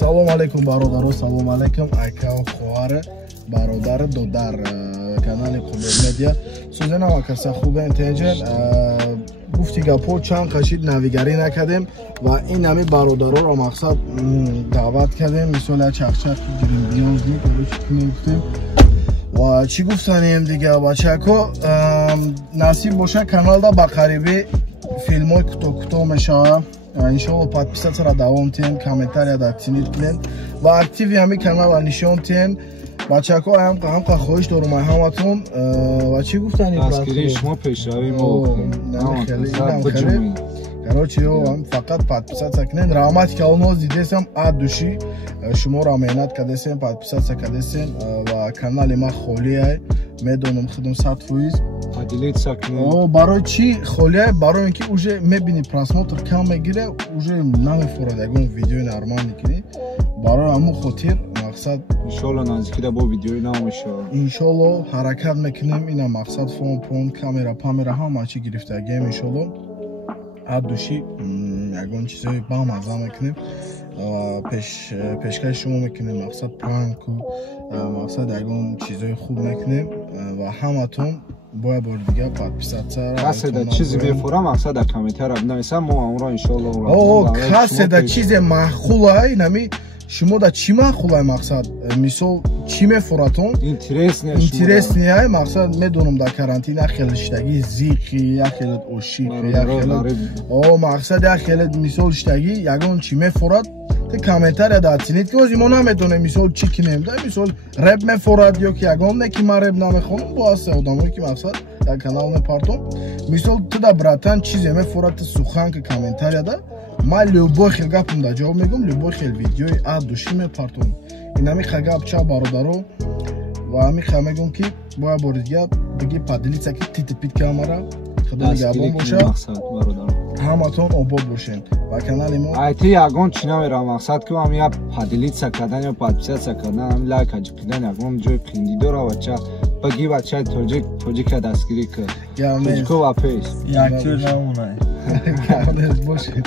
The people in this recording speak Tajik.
Салом алейкум бародаро, салом алейкум ака хоҳар, бародар додар канали Қубер Медиа. Сӯзена вакаса хубен теҷен гуфти гапо чанд қашид навигарӣ накардем ва ин ҳами бародароро мақсад даъват кардем. Мисоли чақчақ гиринбиёзӣ гуфтем ва чӣ гуфтанем дига бачако насиб боша каналда ба қарибӣ филмҳои кӯтоҳ мешавад. Иншаллоҳ подписатсияро давом тиҳен, комментария дар тинид кунен ва активи ҳами каналро нишон тиҳен. Бачако ҳамқа хоҳиш дорум ай ҳаматон ва чӣ гуфтани дастгирии шумо пешравӣ мо короче фақат подписатсия кунен. Раҳмати калоноз дидесам адуши шуморо меҳнат кардесен, подписатсия кардесен ва канали ма холиай медонам худам 100%. Барои чӣ холиай? Барои ин ки уже мебини просмотр кам мегире, уже намефорад ягон видеои нормалӣ кини. Барои ҳамон хотир мақсад иншаллоҳ наздикида бо видеои нав мешавад. Иншаллоҳ ҳаракат мекунем. Ина мақсад фон камера памера ҳама чӣ гирифтагием. Иншаллоҳ ҳардуши ягон чизои бамаза мекунем. пешкаши шумо мекунем. Мақсад пранку, мақсад ягон чизои хуб мекунем ва ҳаматон боя бори дига подписатсияро каседа чизе мефора мақсад дар комментария бинависам мо амро иншаллоҳ каседа чизе маъқулай нами шумо да чӣ маъқулай мақсад мисол чӣ мефоратон интереснияй мақсад медонам дар карантина хеле иштагӣ зиқи яхеле ошиқи яхеле мақсад яхеле мисол иштагӣ ягон чӣ мефорад те комментария дар тинид ки ози мо наметонем мисол чӣ кинем да мисол реп мефорад ё ки ягон не ки ман реп намехонам бо аст одамое ки мақсад дар канал мепартон мисол ту да братан чизе мефорад ту сухан ки комментария да ман любой хел гапам да ҷавоб мегӯям, любой хел видеои адуши мепартонам. Ин ҳами ха гап ча бародаро ва ҳами ха мегӯям ки боя бори дига биги поделиться ки титипит камера худо нигаҳбон боша, ҳаматон обод бошен ва канали мо айти ягон чӣ наверам мақсад ки ҳам я поделиться кардан ё подписатсия кардан ҳам лайк аҷиқидан ягон ҷои қиндӣ дора бача баги бачаи тоҷика дастгирӣ кард тоҷико ва пес якчӯ намонай бошед.